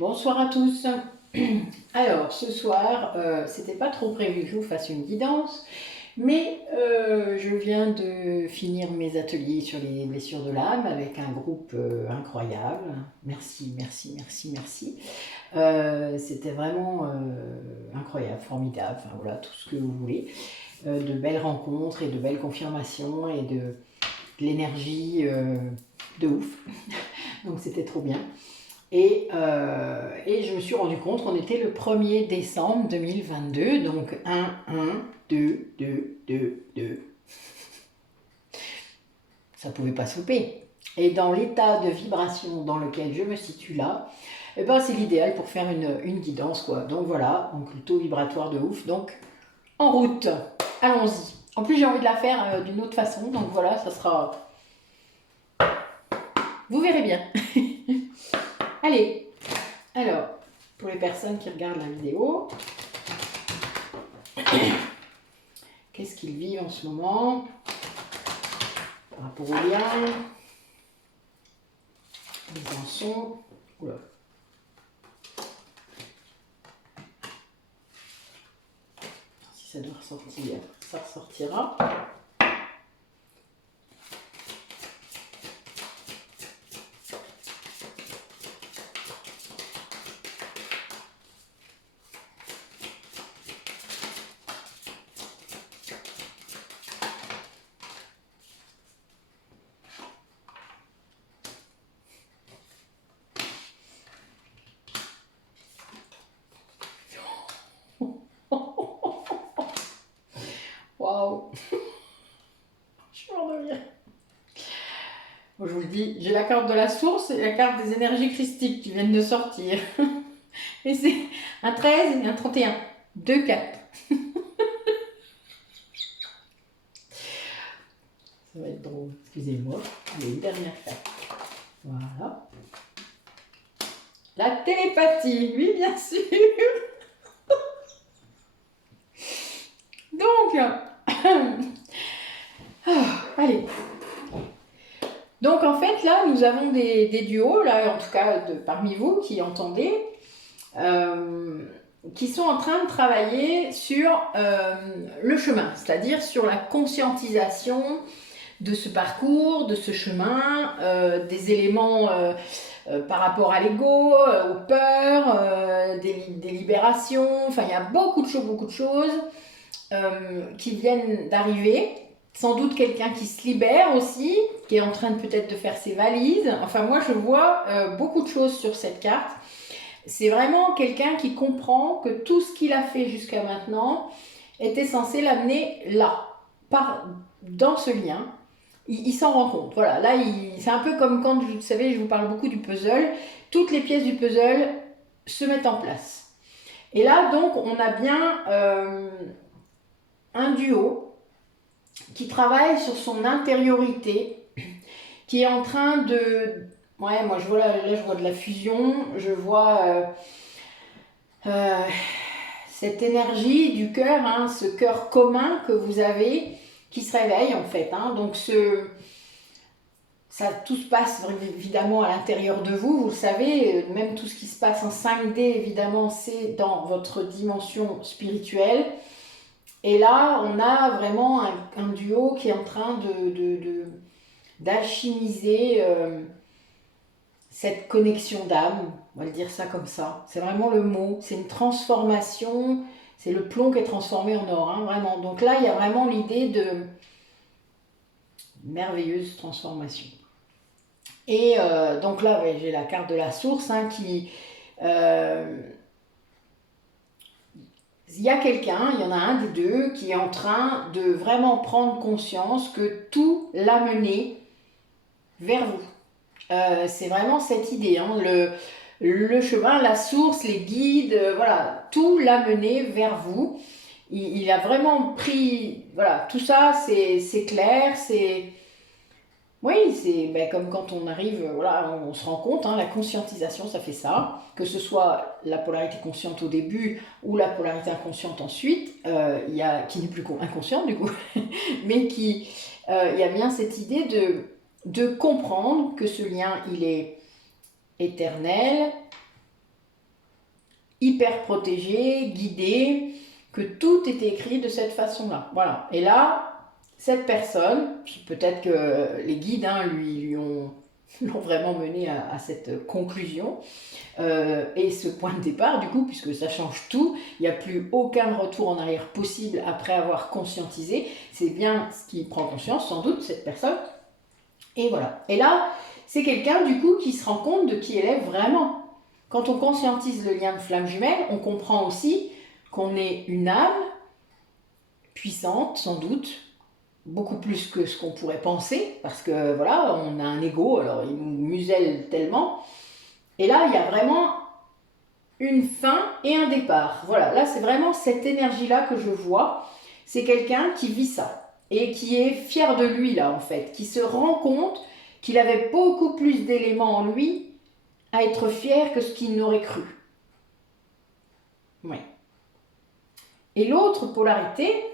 Bonsoir à tous. Alors, ce soir, c'était pas trop prévu que je vous fasse une guidance, mais je viens de finir mes ateliers sur les blessures de l'âme avec un groupe incroyable. Merci, merci, merci, merci. C'était vraiment incroyable, formidable, enfin voilà, tout ce que vous voulez. De belles rencontres et de belles confirmations et de l'énergie de ouf. Donc c'était trop bien. Et je me suis rendu compte qu'on était le 1er décembre 2022, donc 1, 1, 2, 2, 2, 2. Ça ne pouvait pas se louper. Et dans l'état de vibration dans lequel je me situe là, eh ben c'est l'idéal pour faire une guidance, quoi. Donc voilà, donc le taux vibratoire de ouf. Donc en route, allons-y. En plus j'ai envie de la faire d'une autre façon, donc voilà, ça sera... Vous verrez bien. Allez. Alors, pour les personnes qui regardent la vidéo, qu'est-ce qu'ils vivent en ce moment par rapport au lien, ils en sont... Oula. Si ça doit ressortir, ça ressortira. Waouh. Je suis mort de rire. Bon, je vous le dis, j'ai la carte de la source et la carte des énergies christiques qui viennent de sortir. Et c'est un 13 et un 31. 2, 4. Ça va être drôle. Excusez-moi. Allez, une dernière carte. Voilà. La télépathie, oui, bien sûr. Donc, allez. Donc en fait là nous avons des duos, là en tout cas parmi vous qui entendez, qui sont en train de travailler sur le chemin, c'est-à-dire sur la conscientisation de ce parcours, de ce chemin, des éléments par rapport à l'ego, aux peurs, des libérations, enfin il y a beaucoup de choses qui viennent d'arriver. Sans doute quelqu'un qui se libère aussi, qui est en train peut-être de faire ses valises. Enfin, moi, je vois beaucoup de choses sur cette carte. C'est vraiment quelqu'un qui comprend que tout ce qu'il a fait jusqu'à maintenant était censé l'amener là, dans ce lien. Il s'en rend compte. Voilà, là, c'est un peu comme quand, vous savez, je vous parle beaucoup du puzzle. Toutes les pièces du puzzle se mettent en place. Et là, donc, on a bien un duo qui travaille sur son intériorité, qui est en train de... Ouais, moi je vois là je vois de la fusion, je vois cette énergie du cœur, hein, ce cœur commun que vous avez, qui se réveille en fait. Hein, donc tout se passe évidemment à l'intérieur de vous, vous le savez, même tout ce qui se passe en 5D, évidemment, c'est dans votre dimension spirituelle. Et là, on a vraiment un duo qui est en train d'alchimiser cette connexion d'âme, on va le dire ça comme ça. C'est vraiment le mot, c'est une transformation, c'est le plomb qui est transformé en or, hein, vraiment. Donc là, il y a vraiment l'idée de merveilleuse transformation. Et donc là, ouais, j'ai la carte de la source hein, qui... il y a quelqu'un, il y en a un des deux, qui est en train de vraiment prendre conscience que tout l'a mené vers vous. C'est vraiment cette idée, hein, le chemin, la source, les guides, voilà, tout l'a mené vers vous. Il a vraiment pris, voilà, tout ça, c'est clair, c'est... Oui, c'est comme quand on arrive, voilà, on se rend compte, hein, la conscientisation, ça fait ça, que ce soit la polarité consciente au début ou la polarité inconsciente ensuite, qui n'est plus inconsciente du coup, mais il y a bien cette idée de comprendre que ce lien, il est éternel, hyper protégé, guidé, que tout est écrit de cette façon-là. Voilà. Et là, cette personne, peut-être que les guides l'ont vraiment mené à cette conclusion, et ce point de départ, du coup, puisque ça change tout, il n'y a plus aucun retour en arrière possible après avoir conscientisé. C'est bien ce qui prend conscience, sans doute, cette personne. Et voilà. Et là, c'est quelqu'un, du coup, qui se rend compte de qui elle est vraiment. Quand on conscientise le lien de flamme jumelle, on comprend aussi qu'on est une âme puissante, sans doute, beaucoup plus que ce qu'on pourrait penser, parce que voilà, on a un ego, alors il nous muselle tellement. Et là, il y a vraiment une fin et un départ. Voilà, là, c'est vraiment cette énergie-là que je vois. C'est quelqu'un qui vit ça et qui est fier de lui, là, en fait, qui se rend compte qu'il avait beaucoup plus d'éléments en lui à être fier que ce qu'il n'aurait cru. Oui. Et l'autre polarité,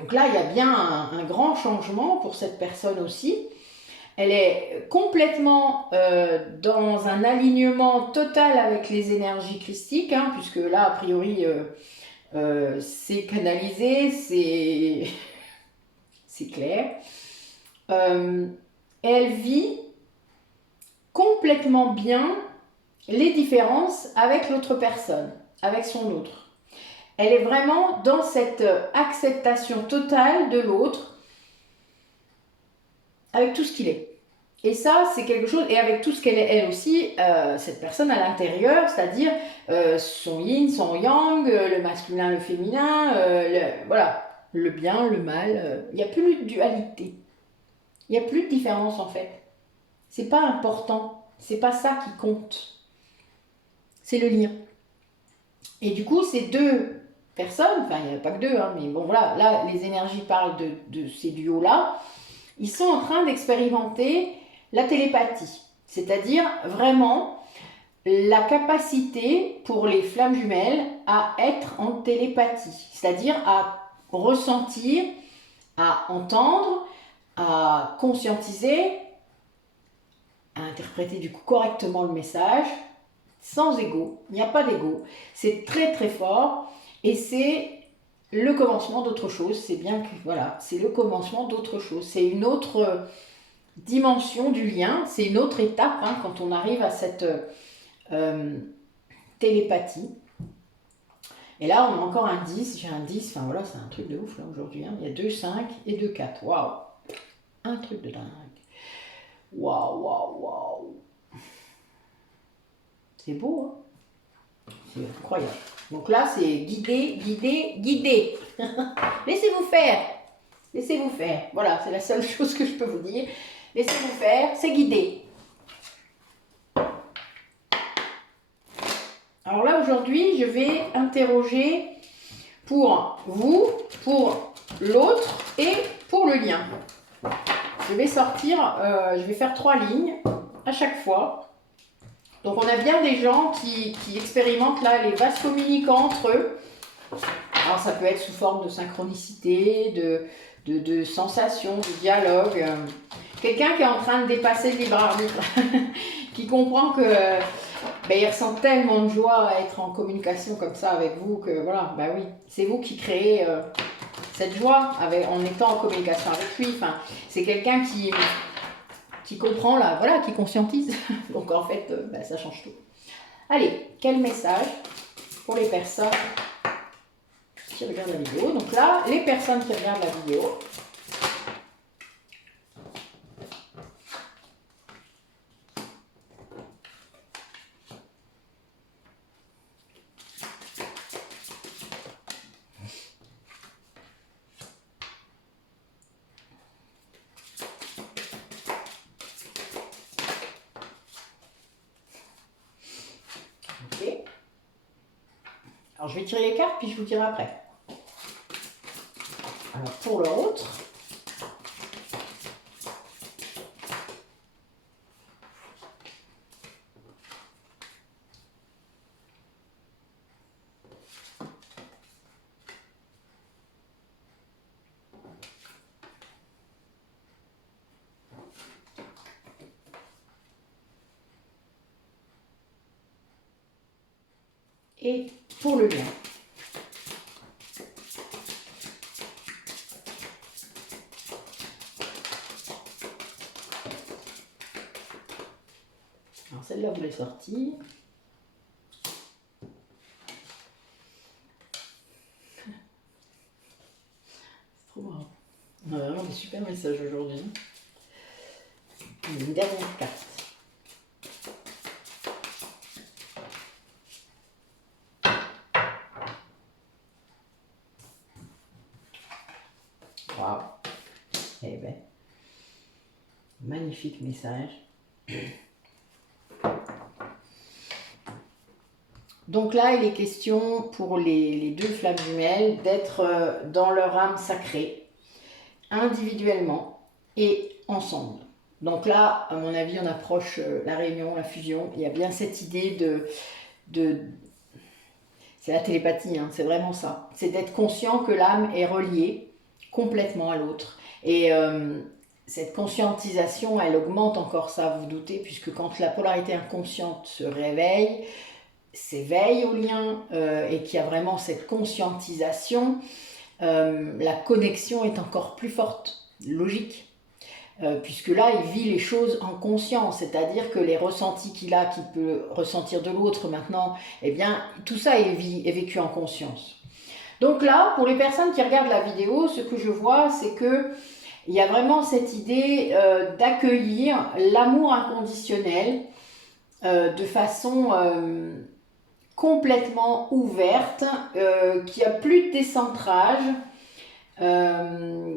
donc là, il y a bien un grand changement pour cette personne aussi. Elle est complètement dans un alignement total avec les énergies christiques, hein, puisque là, a priori, c'est canalisé, c'est clair. Elle vit complètement bien les différences avec l'autre personne, avec son autre. Elle est vraiment dans cette acceptation totale de l'autre, avec tout ce qu'il est. Et ça, c'est quelque chose, et avec tout ce qu'elle est elle aussi, cette personne à l'intérieur, c'est-à-dire son yin, son yang, le masculin, le féminin, voilà, le bien, le mal, il n'y a plus de dualité. Il n'y a plus de différence en fait. C'est pas important, c'est pas ça qui compte. C'est le lien. Et du coup, ces deux personnes, enfin il n'y a pas que deux, hein, mais bon voilà, là les énergies parlent de ces duos-là, ils sont en train d'expérimenter la télépathie, c'est-à-dire vraiment la capacité pour les flammes jumelles à être en télépathie, c'est-à-dire à ressentir, à entendre, à conscientiser, à interpréter du coup correctement le message, sans ego, il n'y a pas d'ego, c'est très très fort et c'est le commencement d'autre chose, c'est bien que voilà, c'est le commencement d'autre chose, c'est une autre dimension du lien, c'est une autre étape hein, quand on arrive à cette télépathie. Et là, on a encore un 10, j'ai un 10, enfin voilà, c'est un truc de ouf là aujourd'hui, hein. Il y a 2, 5 et 2, 4, waouh, un truc de dingue, waouh, waouh, waouh, c'est beau, hein, c'est incroyable. Donc là, c'est guider, guider, guider. Laissez-vous faire, laissez-vous faire, voilà, c'est la seule chose que je peux vous dire, laissez-vous faire, c'est guider. Alors là, aujourd'hui, je vais interroger pour vous, pour l'autre et pour le lien. Je vais sortir, je vais faire 3 lignes à chaque fois. Donc on a bien des gens qui expérimentent là les vases communicants entre eux. Alors ça peut être sous forme de synchronicité, de sensations, de dialogue. Quelqu'un qui est en train de dépasser le libre arbitre, qui comprend que il ressent tellement de joie à être en communication comme ça avec vous que voilà, bah oui, c'est vous qui créez cette joie en étant en communication avec lui. Enfin, c'est quelqu'un qui comprend là, voilà, qui conscientise. Donc en fait, ça change tout. Allez, quel message pour les personnes qui regardent la vidéo. Donc là, les personnes qui regardent la vidéo. Alors, je vais tirer les cartes, puis je vous dirai après. Alors, pour l'autre, et pour le lien. Alors celle-là, vous l'avez sortie. C'est trop marrant. On a vraiment des super messages aujourd'hui. Une dernière carte. Waouh. Eh ben, magnifique message. Donc là, il est question pour les deux flammes jumelles d'être dans leur âme sacrée, individuellement et ensemble. Donc là, à mon avis, on approche la réunion, la fusion. Il y a bien cette idée de c'est la télépathie, hein, c'est vraiment ça. C'est d'être conscient que l'âme est reliée complètement à l'autre. Et cette conscientisation, elle augmente encore ça, vous vous doutez, puisque quand la polarité inconsciente se réveille, s'éveille au lien et qu'il y a vraiment cette conscientisation, la connexion est encore plus forte, logique. Puisque là, il vit les choses en conscience, c'est-à-dire que les ressentis qu'il a, qu'il peut ressentir de l'autre maintenant, eh bien, tout ça est vécu en conscience. Donc là, pour les personnes qui regardent la vidéo, ce que je vois, c'est que il y a vraiment cette idée d'accueillir l'amour inconditionnel de façon complètement ouverte, qui a plus de décentrage,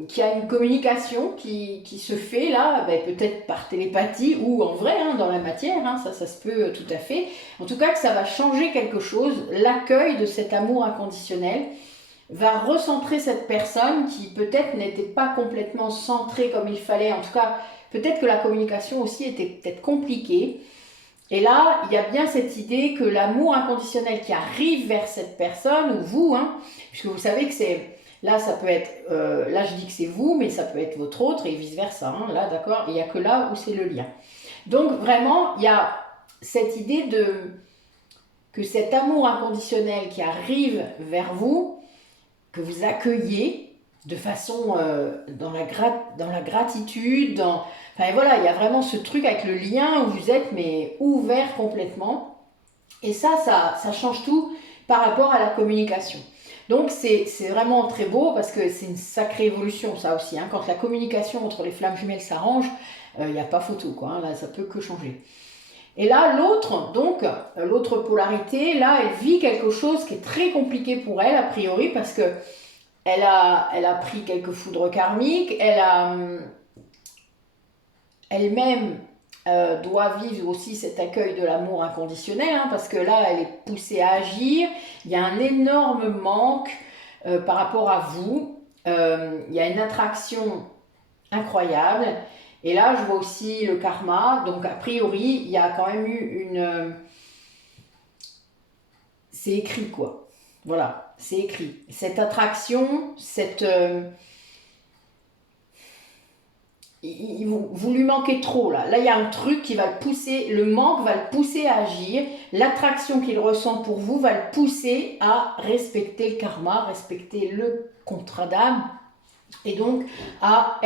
qui a une communication qui se fait là, ben, peut-être par télépathie ou en vrai, hein, dans la matière, hein, ça se peut tout à fait. En tout cas, que ça va changer quelque chose. L'accueil de cet amour inconditionnel va recentrer cette personne qui peut-être n'était pas complètement centrée comme il fallait. En tout cas, peut-être que la communication aussi était peut-être compliquée. Et là, il y a bien cette idée que l'amour inconditionnel qui arrive vers cette personne, ou vous, hein, puisque vous savez que c'est... Là, ça peut être... là, je dis que c'est vous, mais ça peut être votre autre, et vice-versa. Hein, là, d'accord. Il n'y a que là où c'est le lien. Donc, vraiment, il y a cette idée que cet amour inconditionnel qui arrive vers vous, que vous accueillez de façon dans la gratitude, enfin voilà, il y a vraiment ce truc avec le lien où vous êtes mais ouvert complètement. Et ça change tout par rapport à la communication. Donc c'est vraiment très beau parce que c'est une sacrée évolution ça aussi. Hein. Quand la communication entre les flammes jumelles s'arrange, il n'y a pas photo quoi. Hein. Là, ça peut que changer. Et là, l'autre, donc, l'autre polarité, là, elle vit quelque chose qui est très compliqué pour elle, a priori, parce que elle a pris quelques foudres karmiques, elle-même doit vivre aussi cet accueil de l'amour inconditionnel, hein, parce que là, elle est poussée à agir, il y a un énorme manque par rapport à vous, il y a une attraction incroyable, et là, je vois aussi le karma, donc a priori, il y a quand même eu une... c'est écrit, quoi. Voilà, c'est écrit. Cette attraction, vous lui manquez trop, là. Là, il y a un truc qui va le pousser, le manque va le pousser à agir. L'attraction qu'il ressent pour vous va le pousser à respecter le karma, respecter le contrat d'âme, et donc à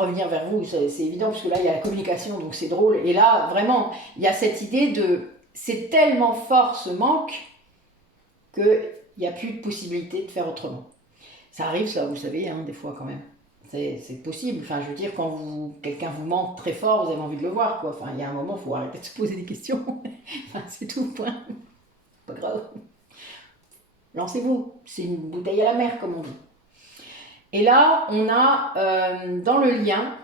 revenir vers vous, c'est évident, parce que là, il y a la communication, donc c'est drôle. Et là, vraiment, il y a cette idée de... C'est tellement fort, ce manque, qu'il n'y a plus de possibilité de faire autrement. Ça arrive, ça, vous savez, hein, des fois, quand même. C'est possible. Enfin, je veux dire, quand quelqu'un vous manque très fort, vous avez envie de le voir, quoi. Enfin, il y a un moment, il faut arrêter de se poser des questions. Enfin, c'est tout, point. Pas grave. Lancez-vous. C'est une bouteille à la mer, comme on dit. Et là, on a dans le lien,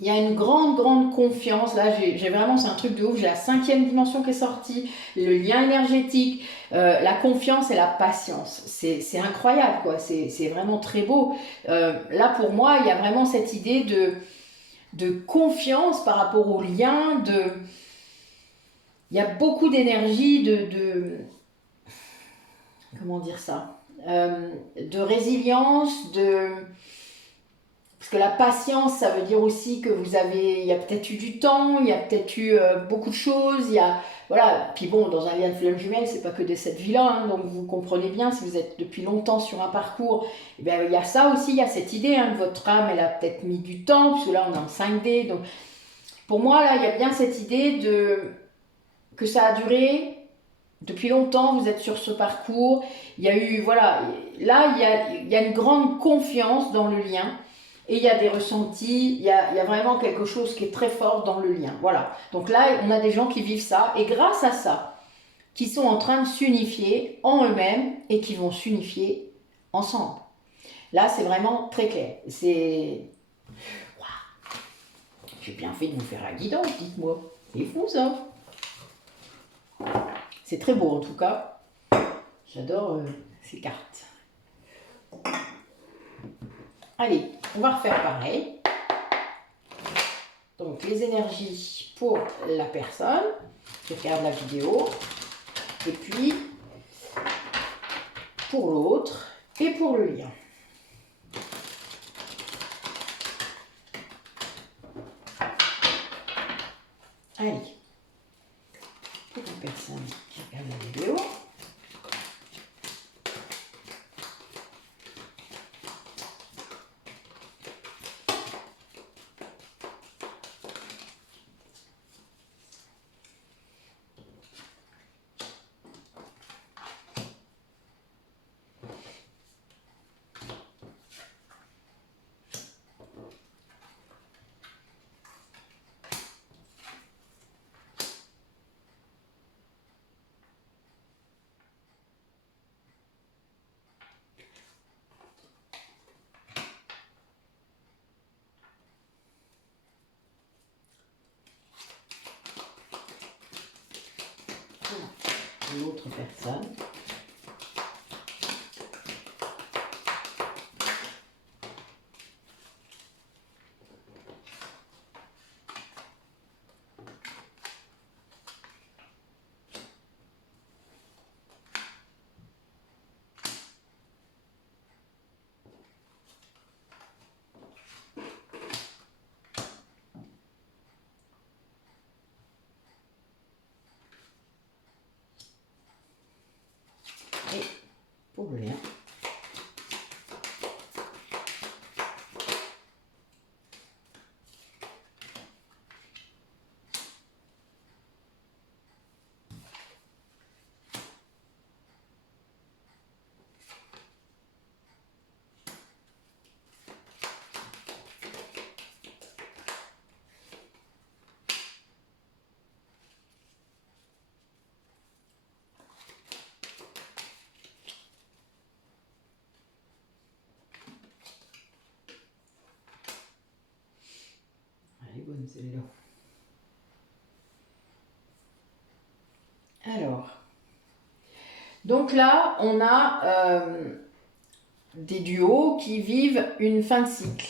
il y a une grande confiance. Là, j'ai vraiment, c'est un truc de ouf. J'ai la 5e dimension qui est sortie, le lien énergétique, la confiance et la patience. C'est incroyable, quoi. C'est vraiment très beau. Là, pour moi, il y a vraiment cette idée de confiance par rapport au lien. Il y a beaucoup d'énergie, comment dire ça, de résilience, Parce que la patience, ça veut dire aussi que il y a peut-être eu du temps, il y a peut-être eu beaucoup de choses, voilà. Puis bon, dans un lien de flamme jumelle, c'est pas que de cette vie-là, hein, donc vous comprenez bien, si vous êtes depuis longtemps sur un parcours, eh bien, il y a ça aussi, il y a cette idée, hein, que votre âme, elle a peut-être mis du temps, parce que là, on est en 5D, donc pour moi, là, il y a bien cette idée que ça a duré depuis longtemps, vous êtes sur ce parcours, il y a eu, voilà, là, il y a une grande confiance dans le lien, et il y a des ressentis, il y a vraiment quelque chose qui est très fort dans le lien, voilà. Donc là, on a des gens qui vivent ça, et grâce à ça, qui sont en train de s'unifier en eux-mêmes, et qui vont s'unifier ensemble. Là, c'est vraiment très clair. J'ai bien fait de vous faire la guidance, dites-moi. C'est fou, ça. C'est très beau, en tout cas. J'adore ces cartes. Allez, on va refaire pareil. Donc, les énergies pour la personne qui regarde la vidéo. Et puis, pour l'autre et pour le lien. Allez, pour la personne qui regarde la vidéo. L'autre personne. Et pour le lien. Bonne celle-là. Alors, donc là, on a des duos qui vivent une fin de cycle.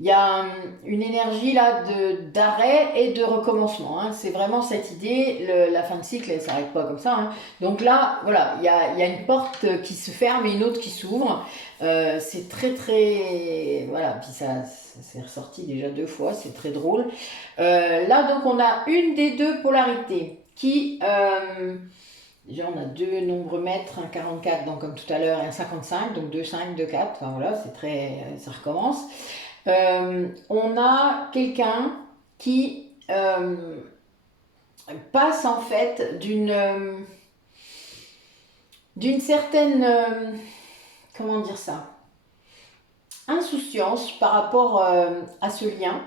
Il y a une énergie là d'arrêt et de recommencement. Hein. C'est vraiment cette idée, la fin de cycle, elle ne s'arrête pas comme ça. Hein. Donc là, voilà, il y a une porte qui se ferme et une autre qui s'ouvre. C'est très très... Voilà, puis ça s'est ressorti déjà 2 fois, c'est très drôle. Là, donc, on a une des 2 polarités qui... déjà, on a 2 nombres mètres, un 44, donc comme tout à l'heure, et un 55, donc 2, 5, 2, 4. Enfin voilà, c'est très... ça recommence. On a quelqu'un qui passe en fait d'une certaine, comment dire ça, insouciance par rapport à ce lien,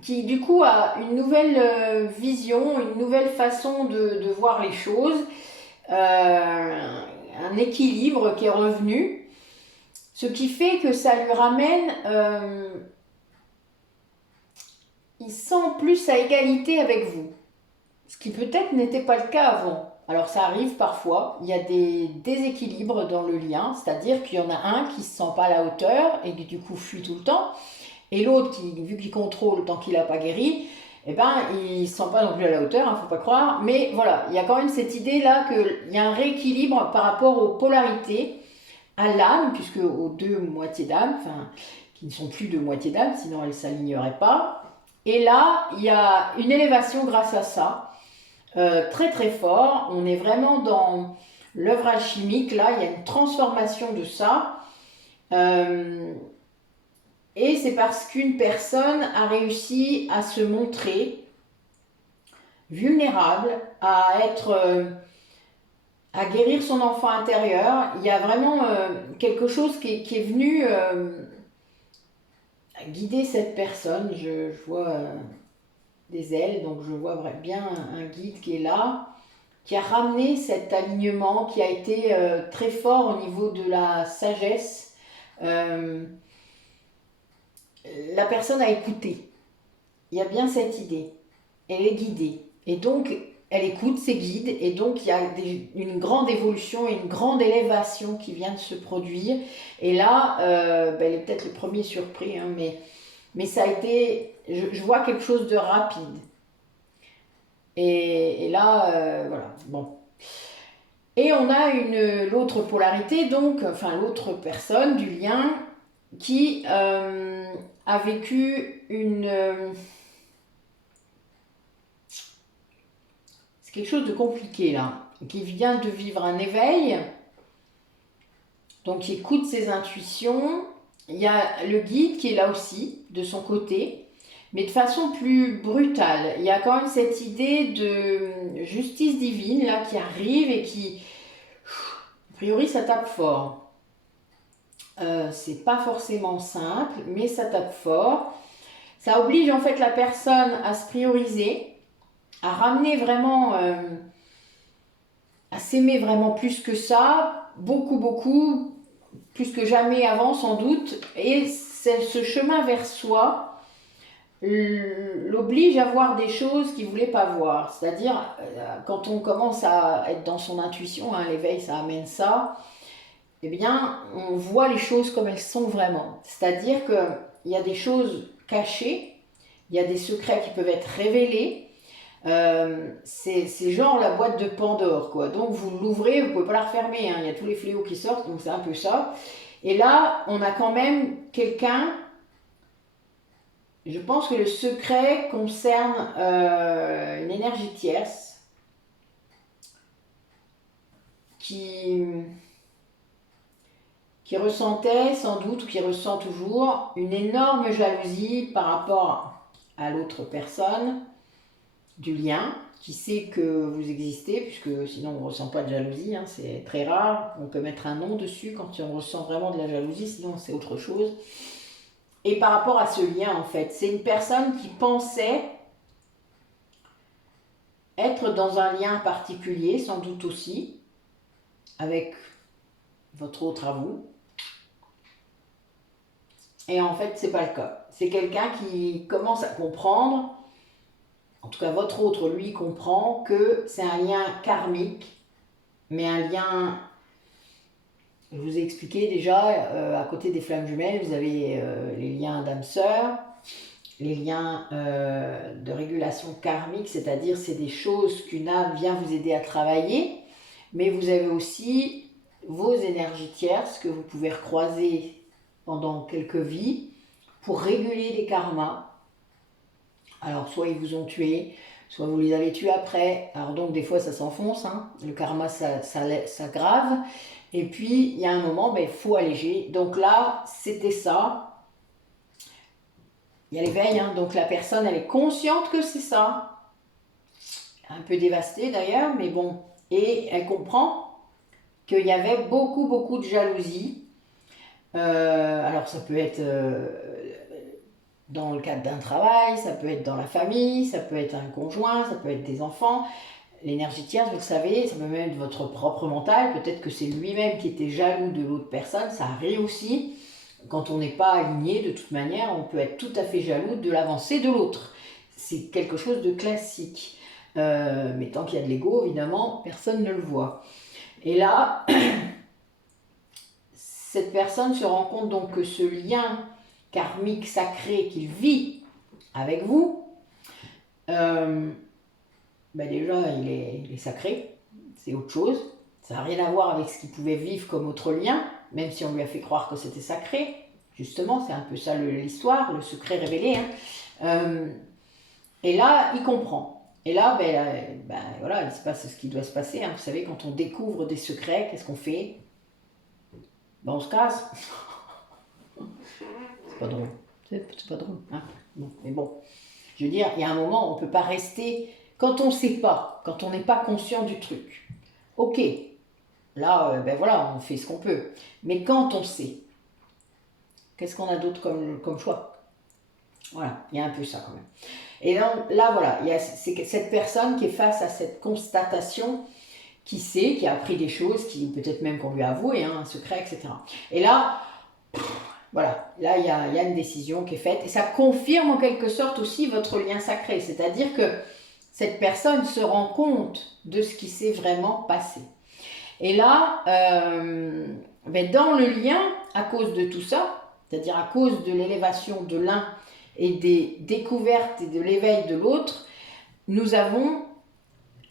qui du coup a une nouvelle vision, une nouvelle façon de voir les choses, un équilibre qui est revenu. Ce qui fait que ça lui ramène, il sent plus à égalité avec vous. Ce qui peut-être n'était pas le cas avant. Alors ça arrive parfois, il y a des déséquilibres dans le lien, c'est-à-dire qu'il y en a un qui ne se sent pas à la hauteur et qui du coup fuit tout le temps, et l'autre, vu qu'il contrôle tant qu'il n'a pas guéri, eh ben, il ne se sent pas non plus à la hauteur, hein, faut pas croire, mais voilà, il y a quand même cette idée-là qu'il y a un rééquilibre par rapport aux polarités, à l'âme, puisque aux 2 moitiés d'âme, enfin, qui ne sont plus de moitié d'âme, sinon elles ne s'aligneraient pas. Et là, il y a une élévation grâce à ça, très très fort. On est vraiment dans l'œuvre alchimique, là, il y a une transformation de ça. Et c'est parce qu'une personne a réussi à se montrer vulnérable, à guérir son enfant intérieur. Il y a vraiment quelque chose qui est venu guider cette personne. Je vois des ailes, donc je vois bien un guide qui est là, qui a ramené cet alignement, qui a été très fort au niveau de la sagesse. La personne a écouté. Il y a bien cette idée. Elle est guidée. Et donc, elle écoute ses guides. Et donc, il y a une grande évolution et une grande élévation qui vient de se produire. Et là, elle est peut-être le premier surpris, hein, mais ça a été... Je vois quelque chose de rapide. Et là, voilà. Bon. Et on a l'autre polarité, donc, enfin l'autre personne du lien qui a vécu c'est quelque chose de compliqué là, qui vient de vivre un éveil, donc qui écoute ses intuitions. Il y a le guide qui est là aussi, de son côté, mais de façon plus brutale. Il y a quand même cette idée de justice divine là qui arrive et qui, a priori, ça tape fort. C'est pas forcément simple, mais ça tape fort. Ça oblige en fait la personne à se prioriser, à ramener vraiment, à s'aimer vraiment plus que ça, beaucoup, beaucoup, plus que jamais avant sans doute. Et ce chemin vers soi l'oblige à voir des choses qu'il ne voulait pas voir. C'est-à-dire, quand on commence à être dans son intuition, hein, l'éveil ça amène ça, eh bien, on voit les choses comme elles sont vraiment. C'est-à-dire qu'il y a des choses cachées, il y a des secrets qui peuvent être révélés. C'est genre la boîte de Pandore, quoi. Donc, vous l'ouvrez, vous ne pouvez pas la refermer, hein. Il y a tous les fléaux qui sortent, donc c'est un peu ça. Et là, on a quand même quelqu'un... Je pense que le secret concerne une énergie tierce qui ressentait sans doute, ou qui ressent toujours, une énorme jalousie par rapport à l'autre personne du lien, qui sait que vous existez, puisque sinon on ne ressent pas de jalousie, hein, c'est très rare, on peut mettre un nom dessus quand on ressent vraiment de la jalousie, sinon c'est autre chose. Et par rapport à ce lien, en fait, c'est une personne qui pensait être dans un lien particulier, sans doute aussi, avec votre autre à vous. Et en fait, c'est pas le cas. C'est quelqu'un qui commence à comprendre, en tout cas votre autre, lui, comprend que c'est un lien karmique, mais un lien... Je vous ai expliqué déjà, à côté des flammes jumelles, vous avez les liens d'âme-sœur, les liens de régulation karmique, c'est-à-dire c'est des choses qu'une âme vient vous aider à travailler, mais vous avez aussi vos énergies tierces que vous pouvez recroiser pendant quelques vies pour réguler des karmas. Alors soit ils vous ont tué, soit vous les avez tués après, alors donc des fois ça s'enfonce, hein. Le karma ça grave, et puis il y a un moment, il faut alléger. Donc là, c'était ça. Il y a l'éveil, hein, donc la personne, elle est consciente que c'est ça. Un peu dévastée d'ailleurs, mais bon. Et elle comprend qu'il y avait beaucoup, beaucoup de jalousie. Alors ça peut être dans le cadre d'un travail, ça peut être dans la famille, ça peut être un conjoint, ça peut être des enfants. L'énergie tierce, vous le savez, ça peut même être votre propre mental. Peut-être que c'est lui-même qui était jaloux de l'autre personne, ça arrive aussi. Quand on n'est pas aligné, de toute manière, on peut être tout à fait jaloux de l'avancée de l'autre. C'est quelque chose de classique. Mais tant qu'il y a de l'ego, évidemment, personne ne le voit. Et là, cette personne se rend compte donc que ce lien karmique sacré qu'il vit avec vous, déjà, il est sacré, c'est autre chose. Ça n'a rien à voir avec ce qu'il pouvait vivre comme autre lien, même si on lui a fait croire que c'était sacré, justement, c'est un peu ça l'histoire, le secret révélé. Hein. Et là, il comprend. Et là, voilà, il se passe ce qui doit se passer. Hein. Vous savez, quand on découvre des secrets, qu'est-ce qu'on fait? Ben, on se casse. C'est pas drôle. C'est pas drôle. Hein. Bon, mais bon, je veux dire, il y a un moment, on ne peut pas rester... Quand on ne sait pas, quand on n'est pas conscient du truc, ok, là, voilà, on fait ce qu'on peut. Mais quand on sait, qu'est-ce qu'on a d'autre comme choix? Voilà, il y a un peu ça quand même. Et là voilà, il y a cette personne qui est face à cette constatation, qui sait, qui a appris des choses, qui peut-être même qu'on lui a avoué, hein, un secret, etc. Et là, voilà, là il y a une décision qui est faite, et ça confirme en quelque sorte aussi votre lien sacré, c'est-à-dire que cette personne se rend compte de ce qui s'est vraiment passé. Et là, dans le lien, à cause de tout ça, c'est-à-dire à cause de l'élévation de l'un et des découvertes et de l'éveil de l'autre, nous avons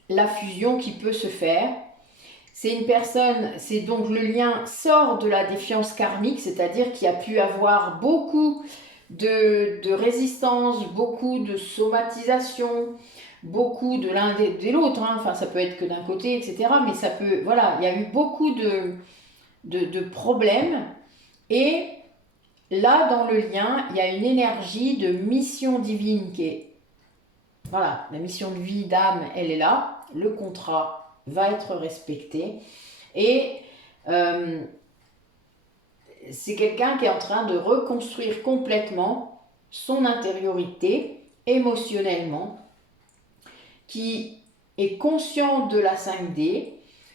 la fusion qui peut se faire. C'est une personne, c'est donc le lien sort de la défiance karmique, c'est-à-dire qu'il y a pu avoir beaucoup de résistance, beaucoup de somatisation, beaucoup de l'un et l'autre, hein. Enfin ça peut être que d'un côté, etc. Mais ça peut, voilà, il y a eu beaucoup de problèmes. Et là, dans le lien, il y a une énergie de mission divine qui est, voilà, la mission de vie d'âme, elle est là, le contrat va être respecté. Et c'est quelqu'un qui est en train de reconstruire complètement son intériorité émotionnellement, qui est conscient de la 5D.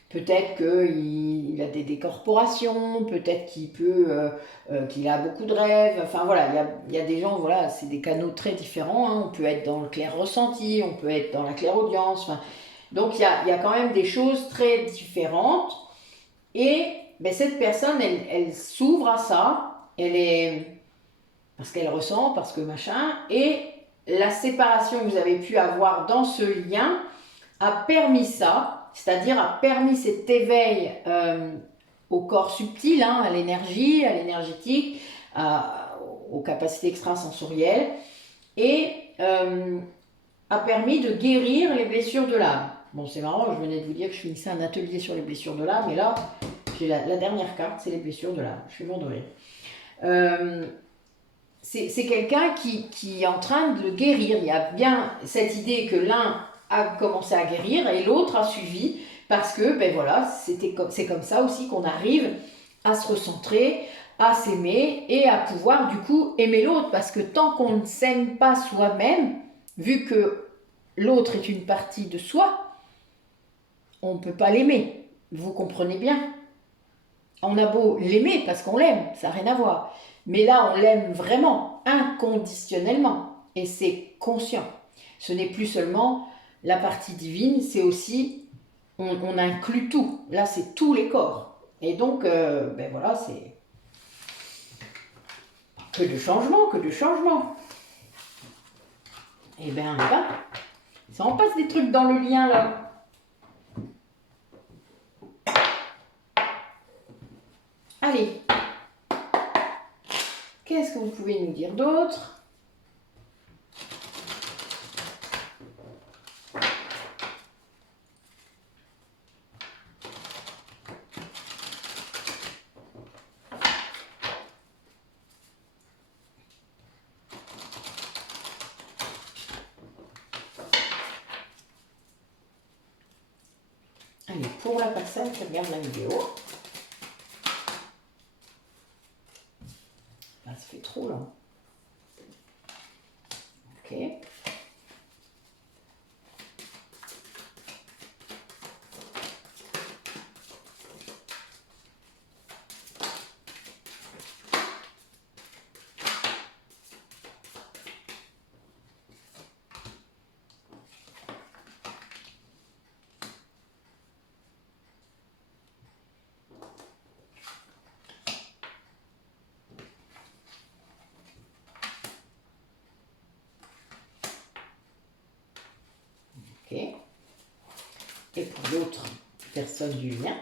Peut-être qu'il a des corporations, peut-être qu'il a beaucoup de rêves. Enfin voilà, il y a des gens, voilà, c'est des canaux très différents. Hein. On peut être dans le clair ressenti, on peut être dans la clairaudience. Enfin, donc il y a quand même des choses très différentes. Et cette personne, elle s'ouvre à ça. Parce qu'elle ressent, parce que machin. Et la séparation que vous avez pu avoir dans ce lien a permis ça, c'est-à-dire a permis cet éveil au corps subtil, hein, à l'énergie, à l'énergétique, aux capacités extrasensorielles, et a permis de guérir les blessures de l'âme. Bon, c'est marrant, je venais de vous dire que je finissais un atelier sur les blessures de l'âme, mais là, j'ai la dernière carte, c'est les blessures de l'âme. Je suis mort de rire. C'est quelqu'un qui est en train de guérir. Il y a bien cette idée que l'un a commencé à guérir et l'autre a suivi, parce que voilà, c'est comme ça aussi qu'on arrive à se recentrer, à s'aimer et à pouvoir du coup aimer l'autre, parce que tant qu'on ne s'aime pas soi-même, vu que l'autre est une partie de soi, on ne peut pas l'aimer. Vous comprenez bien? On a beau l'aimer parce qu'on l'aime, ça n'a rien à voir. Mais là, on l'aime vraiment, inconditionnellement. Et c'est conscient. Ce n'est plus seulement la partie divine, c'est aussi, on inclut tout. Là, c'est tous les corps. Et donc, voilà, c'est que de changement, que de changement. Et ça en passe des trucs dans le lien, là. Allez. Qu'est-ce que vous pouvez nous dire d'autre ? Allez, pour la personne qui regarde la vidéo, là, ça fait trop long. Ok. Ok. Et pour l'autre personne du lien,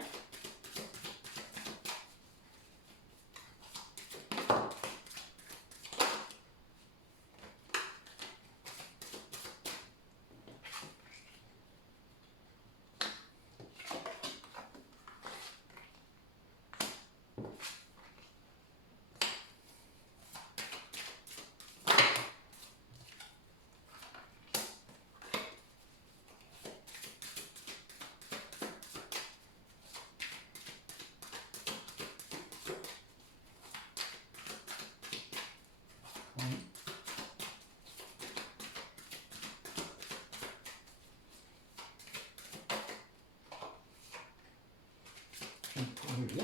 bien.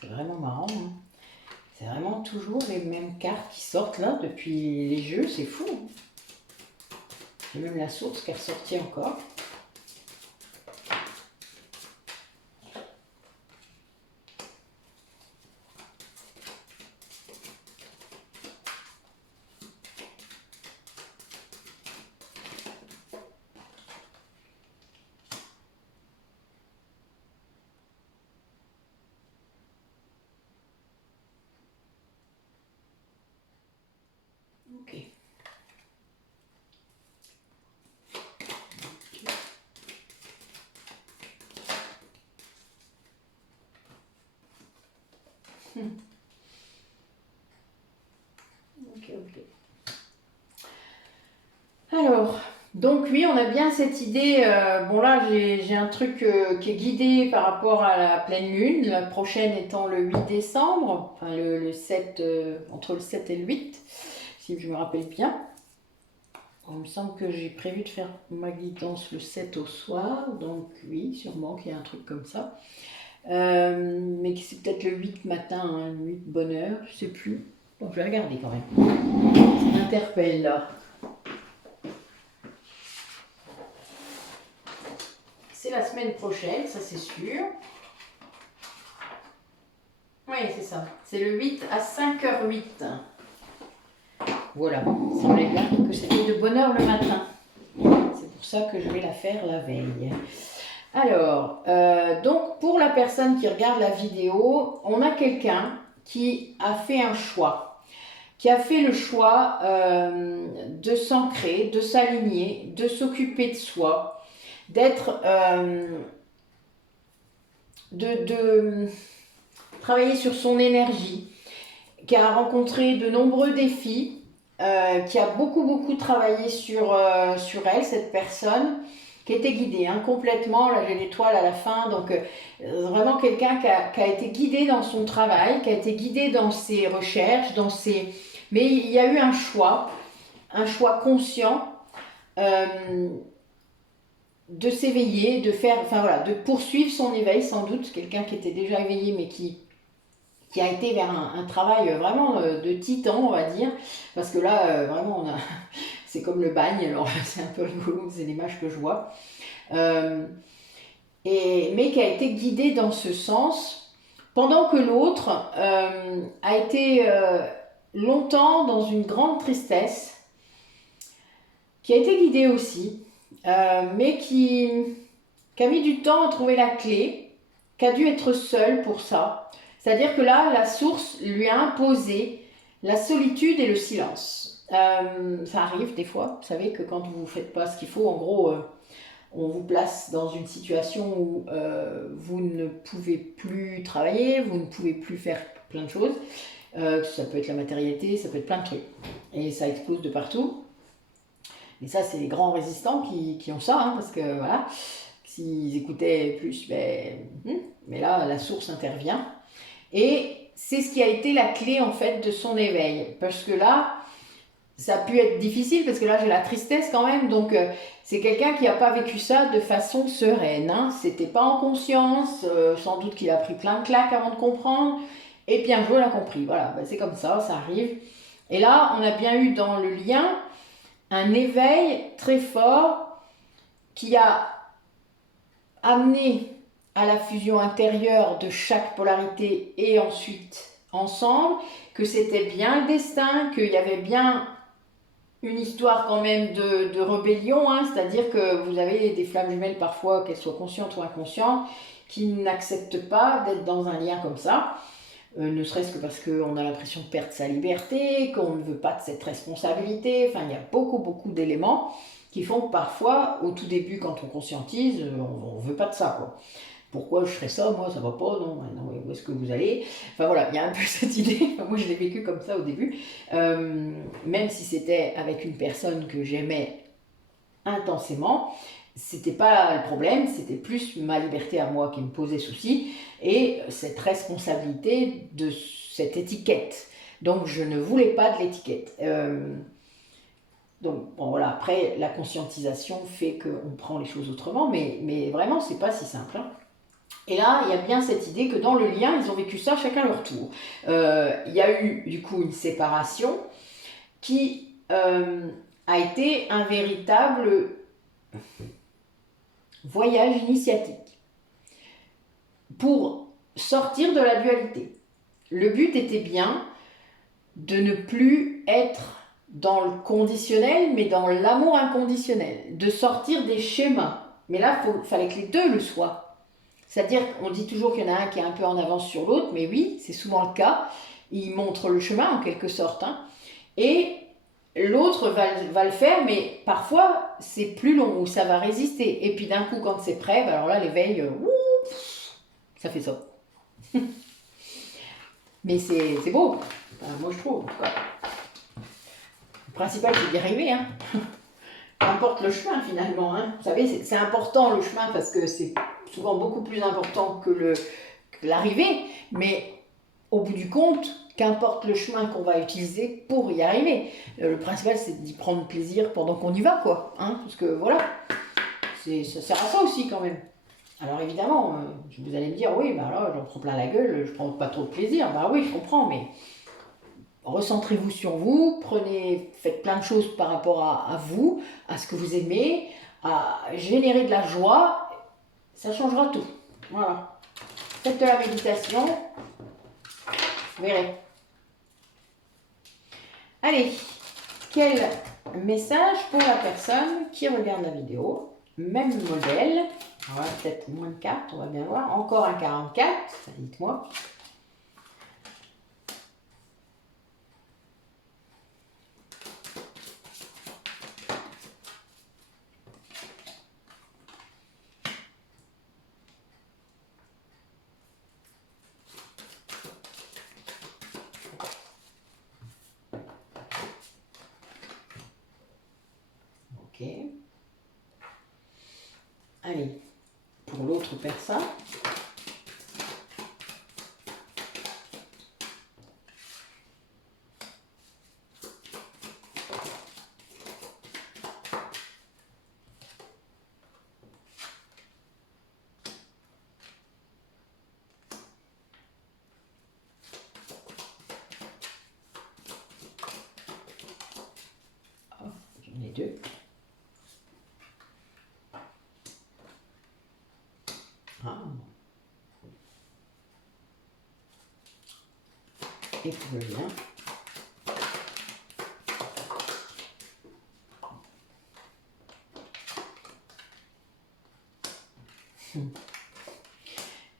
C'est vraiment marrant, hein. C'est vraiment toujours les mêmes cartes qui sortent là depuis les jeux, c'est fou. J'ai même la source qui est ressortie encore. Ok. Ok, ok. Alors, donc oui, on a bien cette idée. Bon là, j'ai un truc qui est guidé par rapport à la pleine lune, la prochaine étant le 8 décembre, enfin le 7, entre le 7 et le 8, si je me rappelle bien. Il me semble que j'ai prévu de faire ma guidance le 7 au soir, donc oui, sûrement qu'il y a un truc comme ça. Mais c'est peut-être le 8 matin, hein, le 8 bonne heure, je sais plus. Donc je vais regarder quand même. Ça m'interpelle là. C'est la semaine prochaine, ça c'est sûr. Oui, c'est ça. C'est le 8 à 5h08. Voilà, il semblait bien que c'était de bonne heure le matin. C'est pour ça que je vais la faire la veille. Alors, donc pour la personne qui regarde la vidéo, on a quelqu'un qui a fait un choix, qui a fait le choix de s'ancrer, de s'aligner, de s'occuper de soi, d'être, de travailler sur son énergie, qui a rencontré de nombreux défis, qui a beaucoup travaillé sur elle, cette personne, qui a été guidée hein, complètement. Là, j'ai l'étoile à la fin, donc vraiment quelqu'un qui a été guidé dans son travail, qui a été guidé dans ses recherches, mais il y a eu un choix conscient de s'éveiller, de faire, enfin voilà, de poursuivre son éveil sans doute, quelqu'un qui était déjà éveillé mais qui a été vers un travail vraiment de titan, on va dire, parce que là, vraiment, c'est comme le bagne, alors c'est un peu rigolo, c'est l'image que je vois, mais qui a été guidé dans ce sens, pendant que l'autre a été longtemps dans une grande tristesse, qui a été guidé aussi, mais qui a mis du temps à trouver la clé, qui a dû être seul pour ça. C'est-à-dire que là, la source lui a imposé la solitude et le silence. Ça arrive des fois, vous savez que quand vous ne faites pas ce qu'il faut, en gros, on vous place dans une situation où vous ne pouvez plus travailler, vous ne pouvez plus faire plein de choses. Ça peut être la matérialité, ça peut être plein de trucs. Et ça explose de partout. Et ça, c'est les grands résistants qui ont ça, hein, parce que voilà, s'ils écoutaient plus, mais là, la source intervient. Et c'est ce qui a été la clé en fait de son éveil. Parce que là, ça a pu être difficile parce que là j'ai la tristesse quand même. Donc c'est quelqu'un qui n'a pas vécu ça de façon sereine. Hein. C'était pas en conscience. Sans doute qu'il a pris plein de claques avant de comprendre. Et puis un jour il a compris. Voilà, c'est comme ça arrive. Et là, on a bien eu dans le lien un éveil très fort qui a amené à la fusion intérieure de chaque polarité et ensuite ensemble, que c'était bien le destin, qu'il y avait bien une histoire quand même de rébellion, hein, c'est-à-dire que vous avez des flammes jumelles parfois, qu'elles soient conscientes ou inconscientes, qui n'acceptent pas d'être dans un lien comme ça, ne serait-ce que parce qu'on a l'impression de perdre sa liberté, qu'on ne veut pas de cette responsabilité, enfin il y a beaucoup d'éléments qui font que parfois, au tout début, quand on conscientise, on ne veut pas de ça, quoi. Pourquoi je ferais ça, moi, ça va pas, non, où est-ce que vous allez? Enfin voilà, il y a un peu cette idée, moi je l'ai vécu comme ça au début, même si c'était avec une personne que j'aimais intensément, c'était pas le problème, c'était plus ma liberté à moi qui me posait souci, et cette responsabilité de cette étiquette. Donc, je ne voulais pas de l'étiquette. Donc, bon, voilà, après, la conscientisation fait qu'on prend les choses autrement, mais vraiment, c'est pas si simple. Hein. Et là, il y a bien cette idée que dans le lien, ils ont vécu ça chacun leur tour. Il y a eu, du coup, une séparation qui a été un véritable voyage initiatique pour sortir de la dualité. Le but était bien de ne plus être dans le conditionnel, mais dans l'amour inconditionnel, de sortir des schémas. Mais là, il fallait que les deux le soient. C'est-à-dire qu'on dit toujours qu'il y en a un qui est un peu en avance sur l'autre, mais oui, c'est souvent le cas. Il montre le chemin en quelque sorte. Hein. Et l'autre va le faire, mais parfois c'est plus long, ou ça va résister. Et puis d'un coup, quand c'est prêt, alors là, l'éveil, ça fait ça. Mais c'est beau, enfin, moi je trouve. Le principal, c'est d'y arriver. Hein. Peu importe le chemin finalement. Hein. Vous savez, c'est important le chemin parce que c'est souvent beaucoup plus important que l'arrivée. Mais au bout du compte, qu'importe le chemin qu'on va utiliser pour y arriver. Le principal, c'est d'y prendre plaisir pendant qu'on y va, quoi. Hein, parce que voilà, ça sert à ça aussi quand même. Alors évidemment, vous allez me dire, oui, bah là, j'en prends plein la gueule, je prends pas trop de plaisir. Bah oui, je comprends, mais recentrez-vous sur vous, faites plein de choses par rapport à vous, à ce que vous aimez, à générer de la joie, ça changera tout. Voilà. Faites de la méditation, vous verrez. Allez, quel message pour la personne qui regarde la vidéo? Même modèle, voilà, peut-être moins de cartes, on va bien voir. Encore un 44, dites-moi. Ok. Allez, pour l'autre personne. Oh, j'en ai deux. Ah. Et pour le lien.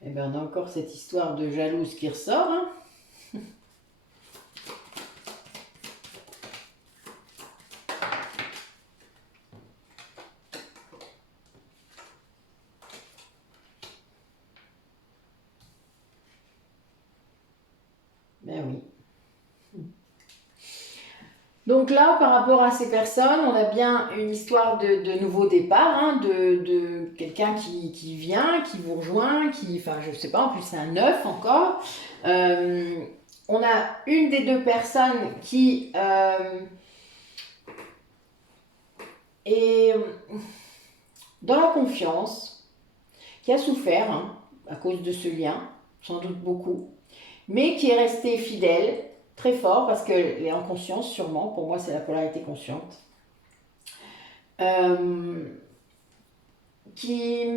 Eh bien, on a encore cette histoire de jalouse qui ressort. Hein. Ben oui. Donc là, par rapport à ces personnes, on a bien une histoire de nouveau départ, hein, de quelqu'un qui vient, qui vous rejoint, enfin je ne sais pas, en plus c'est un neuf encore. On a une des deux personnes qui est dans la confiance, qui a souffert hein, à cause de ce lien, sans doute beaucoup, mais qui est restée fidèle, très fort, parce qu'elle est en conscience sûrement, pour moi c'est la polarité consciente, qui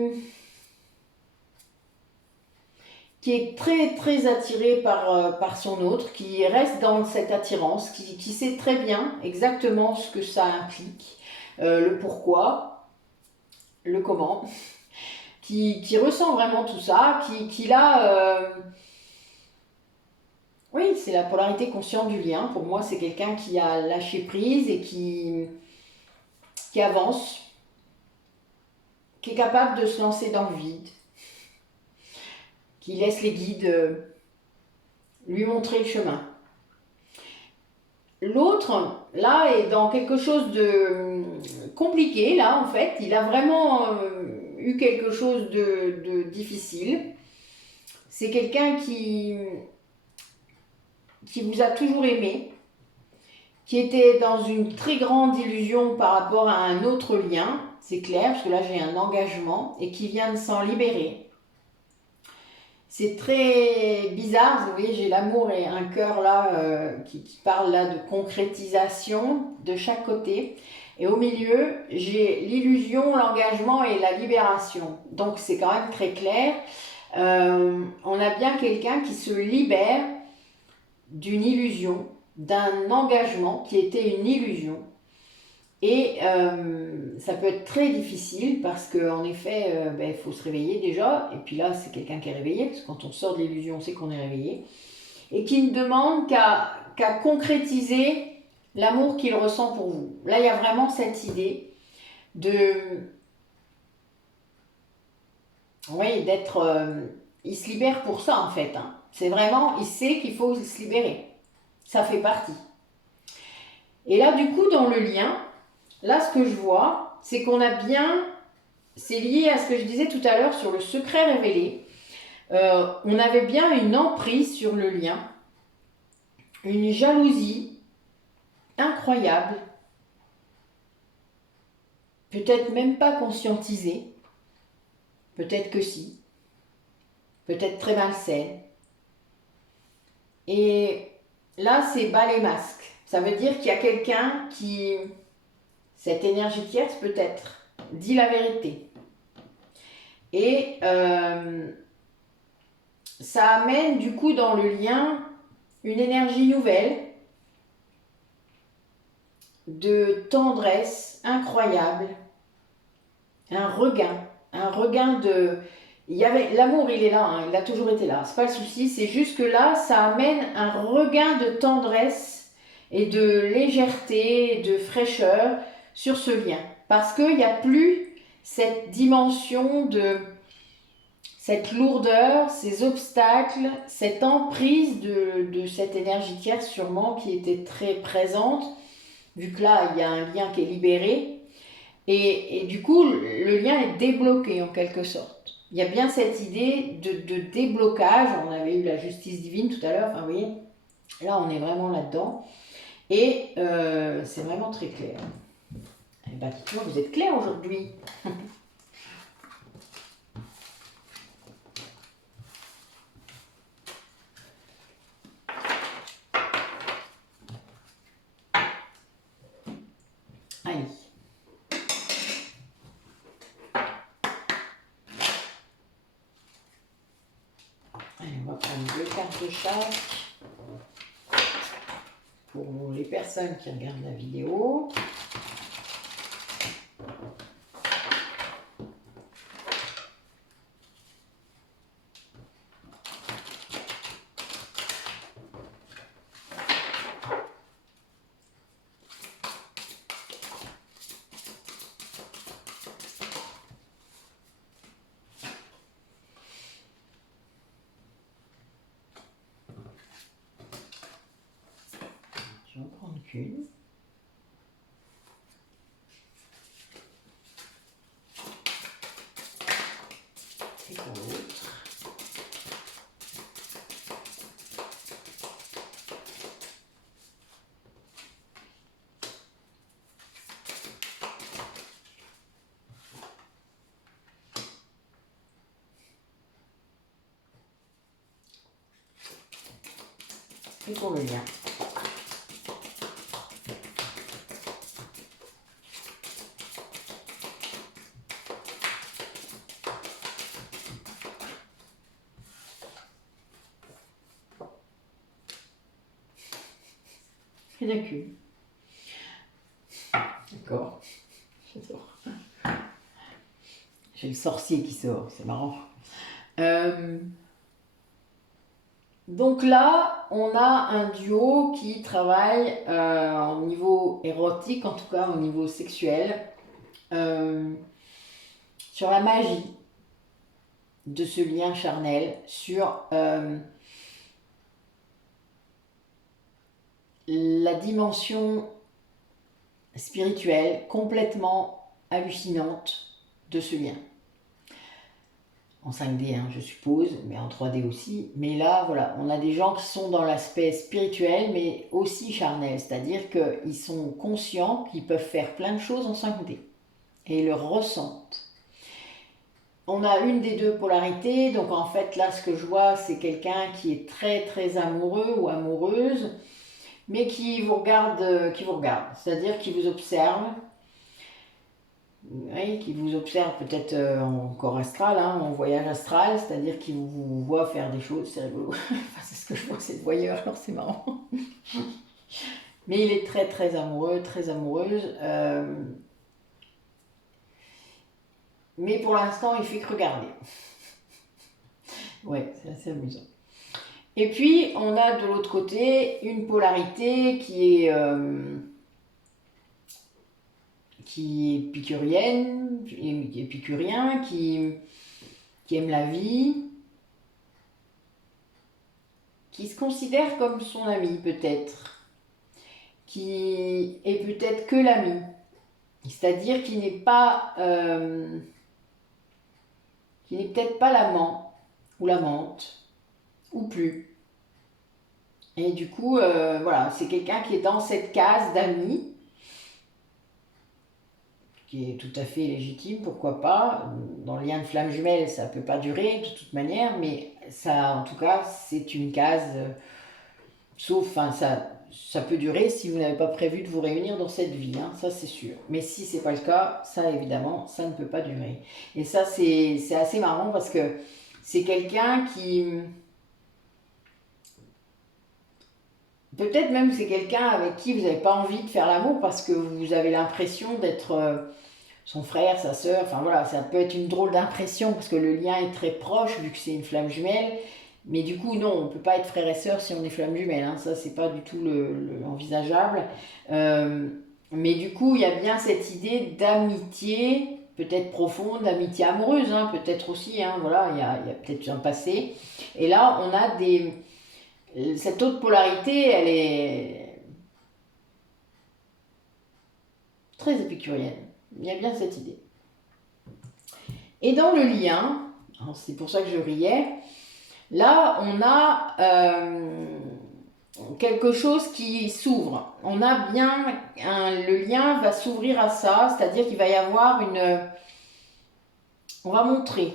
est très très attirée par son autre, qui reste dans cette attirance, qui sait très bien exactement ce que ça implique, le pourquoi, le comment, qui ressent vraiment tout ça, qui a... oui, c'est la polarité consciente du lien. Pour moi, c'est quelqu'un qui a lâché prise et qui avance, qui est capable de se lancer dans le vide, qui laisse les guides lui montrer le chemin. L'autre, là, est dans quelque chose de compliqué, là, en fait. Il a vraiment eu quelque chose de difficile. C'est quelqu'un qui qui vous a toujours aimé, qui était dans une très grande illusion par rapport à un autre lien, c'est clair, parce que là j'ai un engagement, et qui vient de s'en libérer. C'est très bizarre, vous voyez, j'ai l'amour et un cœur là qui parle là de concrétisation de chaque côté. Et au milieu, j'ai l'illusion, l'engagement et la libération. Donc c'est quand même très clair. On a bien quelqu'un qui se libère d'une illusion, d'un engagement qui était une illusion. Et ça peut être très difficile parce qu'en effet, il faut se réveiller déjà. Et puis là, c'est quelqu'un qui est réveillé, parce que quand on sort de l'illusion, on sait qu'on est réveillé. Et qui ne demande qu'à concrétiser l'amour qu'il ressent pour vous. Là, il y a vraiment cette idée de... Oui, d'être... il se libère pour ça, en fait. Hein. C'est vraiment... Il sait qu'il faut se libérer. Ça fait partie. Et là, du coup, dans le lien... Là, ce que je vois, c'est qu'on a bien, c'est lié à ce que je disais tout à l'heure sur le secret révélé. On avait bien une emprise sur le lien, une jalousie incroyable, peut-être même pas conscientisée, peut-être que si, peut-être très malsaine. Et là, c'est bas les masques. Ça veut dire qu'il y a quelqu'un qui... Cette énergie tierce peut-être dit la vérité. Et ça amène du coup dans le lien une énergie nouvelle de tendresse incroyable, un regain de... L'amour, il est là, hein, il a toujours été là, c'est pas le souci, c'est juste que là, ça amène un regain de tendresse et de légèreté, de fraîcheur sur ce lien. Parce qu'il n'y a plus cette dimension de cette lourdeur, ces obstacles, cette emprise de cette énergie tierce sûrement qui était très présente, vu que là, il y a un lien qui est libéré. Et du coup, le lien est débloqué en quelque sorte. Il y a bien cette idée de déblocage. On avait eu la justice divine tout à l'heure, enfin, vous voyez, là, on est vraiment là-dedans. Et c'est vraiment très clair. Eh bien, dites-moi, vous êtes clair aujourd'hui. Allez. Allez, on va prendre 2 cartes de chaque pour les personnes qui regardent la vidéo. Je vais en prendre qu'une. Et pour l'autre. Et pour le lien. Il n'y en a qu'une. D'accord. J'adore. J'ai le sorcier qui sort, c'est marrant. Donc là, on a un duo qui travaille au niveau érotique, en tout cas au niveau sexuel, sur la magie de ce lien charnel, sur la dimension spirituelle complètement hallucinante de ce lien. en 5D, hein, je suppose, mais en 3D aussi. Mais là, voilà, on a des gens qui sont dans l'aspect spirituel, mais aussi charnel, c'est-à-dire qu'ils sont conscients qu'ils peuvent faire plein de choses en 5D et ils le ressentent. On a une des deux polarités, donc en fait là ce que je vois c'est quelqu'un qui est très très amoureux ou amoureuse, mais qui vous regarde, c'est-à-dire qui vous observe, oui, qui vous observe peut-être en corps astral, hein, en voyage astral, c'est-à-dire qui vous voit faire des choses, c'est rigolo, enfin, c'est ce que je vois, c'est le voyeur, alors c'est marrant. Mais il est très très amoureux, très amoureuse, mais pour l'instant il fait que regarder. Ouais, c'est assez amusant. Et puis, on a de l'autre côté une polarité qui est épicurienne, épicurien, qui aime la vie, qui se considère comme son ami peut-être, qui est peut-être que l'ami, c'est-à-dire qui n'est pas, qui n'est peut-être pas l'amant ou l'amante, ou plus. Et du coup, voilà, c'est quelqu'un qui est dans cette case d'amis, qui est tout à fait légitime, pourquoi pas. Dans le lien de flamme jumelle, ça ne peut pas durer de toute manière, mais ça, en tout cas, c'est une case, sauf, enfin, ça peut durer si vous n'avez pas prévu de vous réunir dans cette vie, hein, ça c'est sûr. Mais si c'est pas le cas, ça évidemment, ça ne peut pas durer. Et ça, c'est assez marrant parce que c'est quelqu'un qui... Peut-être même c'est quelqu'un avec qui vous n'avez pas envie de faire l'amour parce que vous avez l'impression d'être... son frère, sa sœur, enfin voilà, ça peut être une drôle d'impression parce que le lien est très proche vu que c'est une flamme jumelle. Mais du coup, non, on ne peut pas être frère et sœur si on est flamme jumelle, hein, ça c'est pas du tout envisageable. Mais du coup, il y a bien cette idée d'amitié, peut-être profonde, d'amitié amoureuse, hein, peut-être aussi, hein, voilà, il y a peut-être un passé. Et là, on a cette autre polarité, elle est très épicurienne. Il y a bien cette idée. Et dans le lien, c'est pour ça que je riais, là on a quelque chose qui s'ouvre. On a bien, le lien va s'ouvrir à ça, c'est-à-dire qu'il va y avoir on va montrer,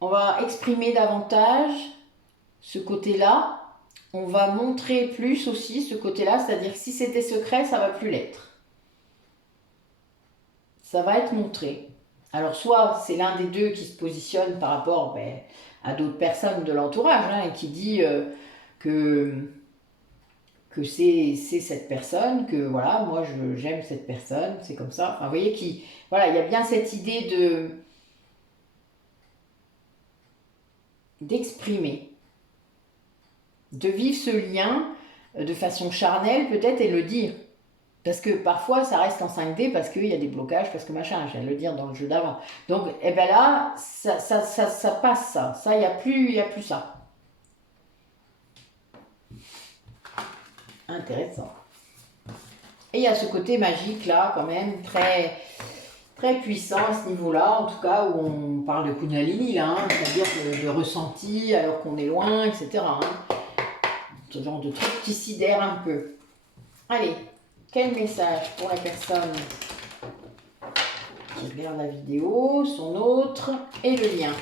on va exprimer davantage ce côté-là, on va montrer plus aussi ce côté-là, c'est-à-dire que si c'était secret, ça va plus l'être. Ça va être montré. Alors soit c'est l'un des deux qui se positionne par rapport à d'autres personnes de l'entourage, hein, et qui dit que c'est cette personne, que voilà, moi j'aime cette personne, c'est comme ça. Enfin, vous voyez, voilà, il y a bien cette idée d'exprimer, de vivre ce lien de façon charnelle peut-être et le dire. Parce que parfois ça reste en 5D parce qu'il y a des blocages, parce que machin, je viens de le dire dans le jeu d'avant. Donc eh ben là, ça passe ça. Ça, il n'y a plus ça. Intéressant. Et il y a ce côté magique là, quand même, très, très puissant à ce niveau-là, en tout cas où on parle de Kundalini, là, hein, c'est-à-dire de ressenti alors qu'on est loin, etc. Hein. Ce genre de truc qui sidère un peu. Allez, quel message pour la personne qui regarde la vidéo, son autre et le lien.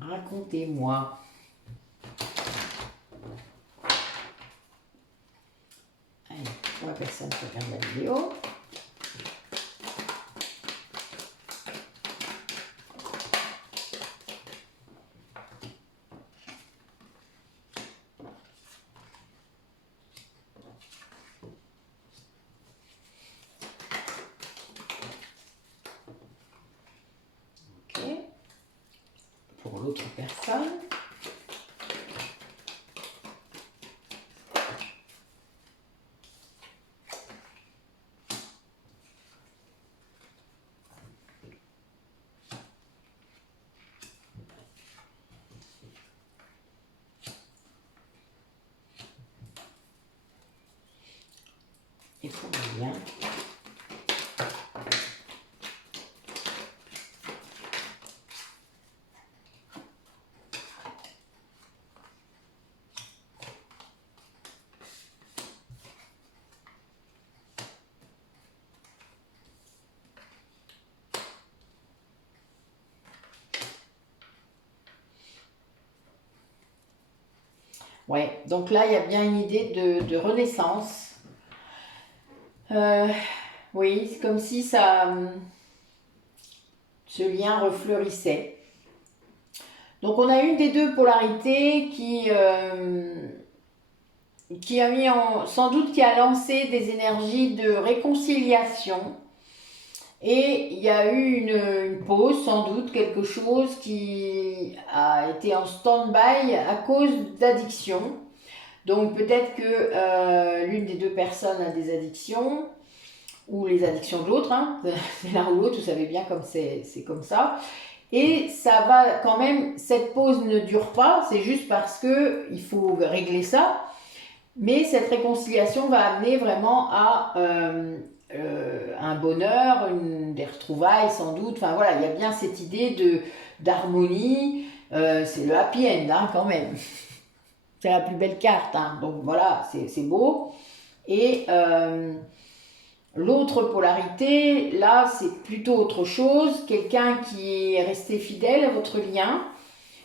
Racontez-moi. Allez, pour la personne qui regarde la vidéo. Pour l'autre personne. Et pour le lien. Ouais, donc là, il y a bien une idée de renaissance. Oui, c'est comme si ce lien refleurissait. Donc on a une des deux polarités qui a mis sans doute qui a lancé des énergies de réconciliation. Et il y a eu une pause, sans doute, quelque chose qui a été en stand-by à cause d'addiction. Donc peut-être que l'une des deux personnes a des addictions, ou les addictions de l'autre, hein. C'est l'un ou l'autre, vous savez bien comme c'est comme ça. Et ça va quand même, cette pause ne dure pas, c'est juste parce qu'il faut régler ça. Mais cette réconciliation va amener vraiment à un bonheur, des retrouvailles sans doute. Enfin voilà, il y a bien cette idée d'harmonie. C'est le happy end hein, quand même. C'est la plus belle carte. Hein. Donc voilà, c'est beau. Et l'autre polarité, là, c'est plutôt autre chose. Quelqu'un qui est resté fidèle à votre lien,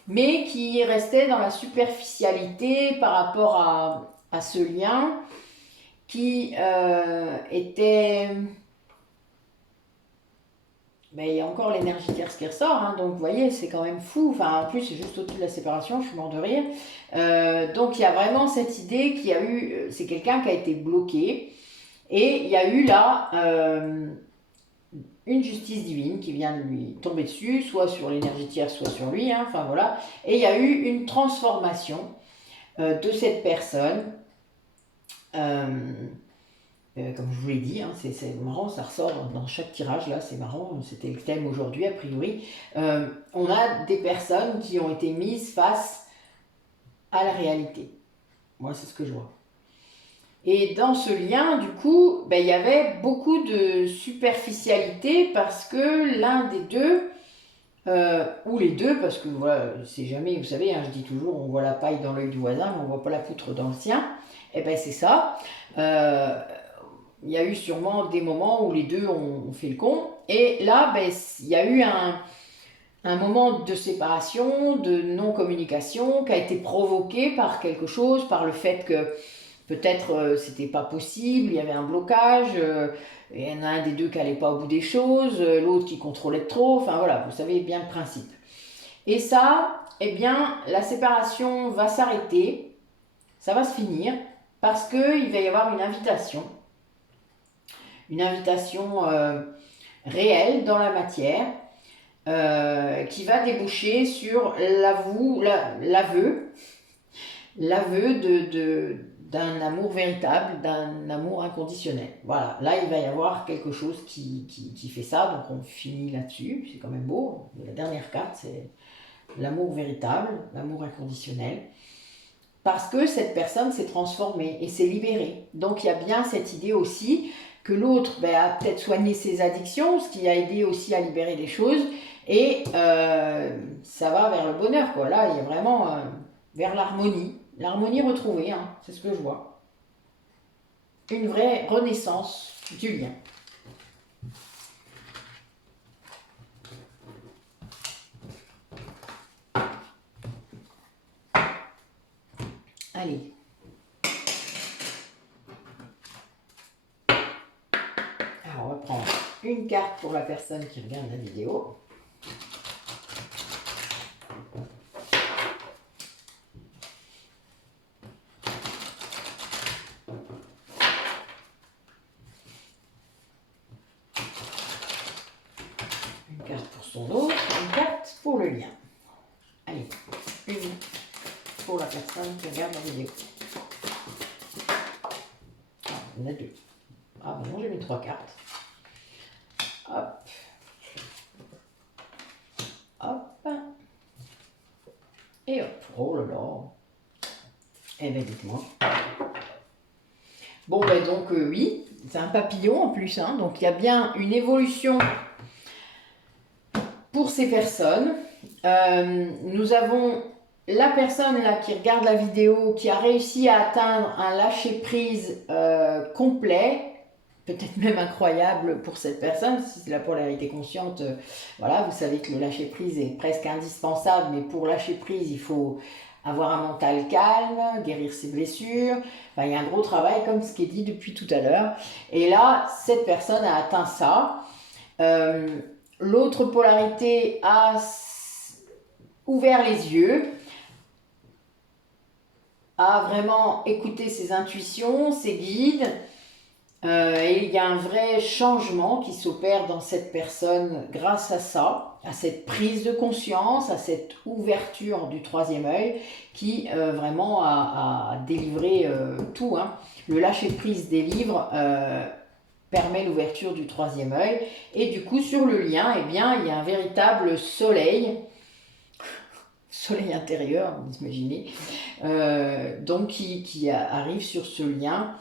mais qui restait dans la superficialité par rapport à ce lien qui était... Ben, il y a encore l'énergie tierce qui ressort, hein, donc vous voyez, c'est quand même fou. Enfin, en plus, c'est juste au-dessus de la séparation, je suis mort de rire. Donc, il y a vraiment cette idée qu'il y a eu... C'est quelqu'un qui a été bloqué. Et il y a eu là une justice divine qui vient de lui tomber dessus, soit sur l'énergie tierce, soit sur lui. Hein, enfin, voilà. Et il y a eu une transformation de cette personne. Comme je vous l'ai dit, hein, c'est marrant, ça ressort dans chaque tirage, là, c'est marrant, c'était le thème aujourd'hui, a priori. On a des personnes qui ont été mises face à la réalité. Moi, c'est ce que je vois. Et dans ce lien, du coup, ben, il y avait beaucoup de superficialité parce que l'un des deux, ou les deux, parce que voilà, c'est jamais, vous savez, hein, je dis toujours, on voit la paille dans l'œil du voisin, mais on voit pas la poutre dans le sien. Et ben c'est ça. Il y a eu sûrement des moments où les deux ont fait le con. Et là, ben, il y a eu un moment de séparation, de non-communication qui a été provoqué par quelque chose, par le fait que peut-être c'était pas possible, il y avait un blocage, il y en a un des deux qui n'allait pas au bout des choses, l'autre qui contrôlait trop, enfin voilà, vous savez bien le principe. Et ça, eh bien, la séparation va s'arrêter, ça va se finir, parce qu'il va y avoir une invitation réelle dans la matière, qui va déboucher sur l'aveu d'un amour véritable, d'un amour inconditionnel. Voilà, là il va y avoir quelque chose qui fait ça, donc on finit là-dessus, c'est quand même beau. La dernière carte, c'est l'amour véritable, l'amour inconditionnel, parce que cette personne s'est transformée et s'est libérée. Donc il y a bien cette idée aussi que l'autre a peut-être soigné ses addictions, ce qui a aidé aussi à libérer des choses, et ça va vers le bonheur, quoi. Là, il y a vraiment vers l'harmonie. L'harmonie retrouvée, hein, c'est ce que je vois. Une vraie renaissance du lien. Allez. Alors, on va prendre une carte pour la personne qui regarde la vidéo. Une carte pour le lien. Allez, une pour la personne qui regarde la vidéo. Ah, il y en a deux. Ah non, j'ai mis 3 cartes. Hop. Hop. Et hop. Oh là là. Eh bien, dites-moi. Bon, ben donc, oui, c'est un papillon en plus, hein, donc il y a bien une évolution pour ces personnes. Nous avons la personne là qui regarde la vidéo qui a réussi à atteindre un lâcher-prise complet, peut-être même incroyable pour cette personne, si c'est la polarité consciente. Voilà, vous savez que le lâcher-prise est presque indispensable, mais pour lâcher-prise, il faut avoir un mental calme, guérir ses blessures. Enfin, il y a un gros travail, comme ce qui est dit depuis tout à l'heure. Et là, cette personne a atteint ça. L'autre polarité a ouvert les yeux, a vraiment écouté ses intuitions, ses guides. Et il y a un vrai changement qui s'opère dans cette personne grâce à ça, à cette prise de conscience, à cette ouverture du troisième œil qui vraiment a délivré tout. Hein. Le lâcher-prise des livres permet l'ouverture du troisième œil. Et du coup, sur le lien, eh bien, il y a un véritable soleil intérieur, vous imaginez, donc qui arrive sur ce lien.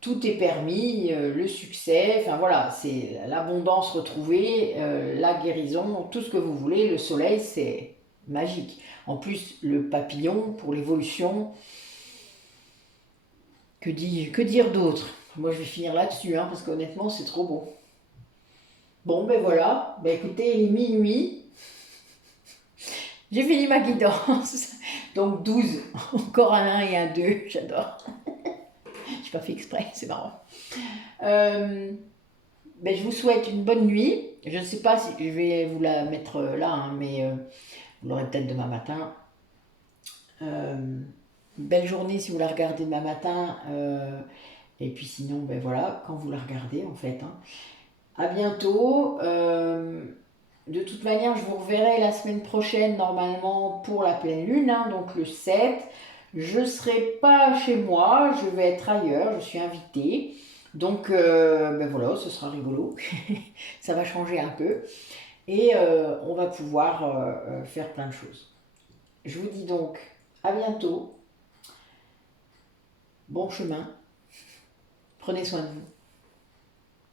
Tout est permis, le succès, enfin voilà, c'est l'abondance retrouvée, la guérison, tout ce que vous voulez. Le soleil, c'est magique. En plus, le papillon, pour l'évolution, que dire d'autre? Moi, je vais finir là-dessus, hein, parce qu'honnêtement, c'est trop beau. Bon, ben voilà, ben écoutez, il est minuit. J'ai fini ma guidance. Donc 12, encore un 1 et un 2, j'adore. J'ai pas fait exprès, c'est marrant. Ben, je vous souhaite une bonne nuit. Je ne sais pas si je vais vous la mettre là, hein, mais vous l'aurez peut-être demain matin. Belle journée si vous la regardez demain matin. Et puis sinon, ben voilà, quand vous la regardez en fait. Hein. À bientôt. De toute manière, je vous reverrai la semaine prochaine normalement pour la pleine lune, hein, donc le 7. Je ne serai pas chez moi, je vais être ailleurs, je suis invitée. Donc ben voilà, ce sera rigolo. Ça va changer un peu. Et on va pouvoir faire plein de choses. Je vous dis donc à bientôt. Bon chemin. Prenez soin de vous.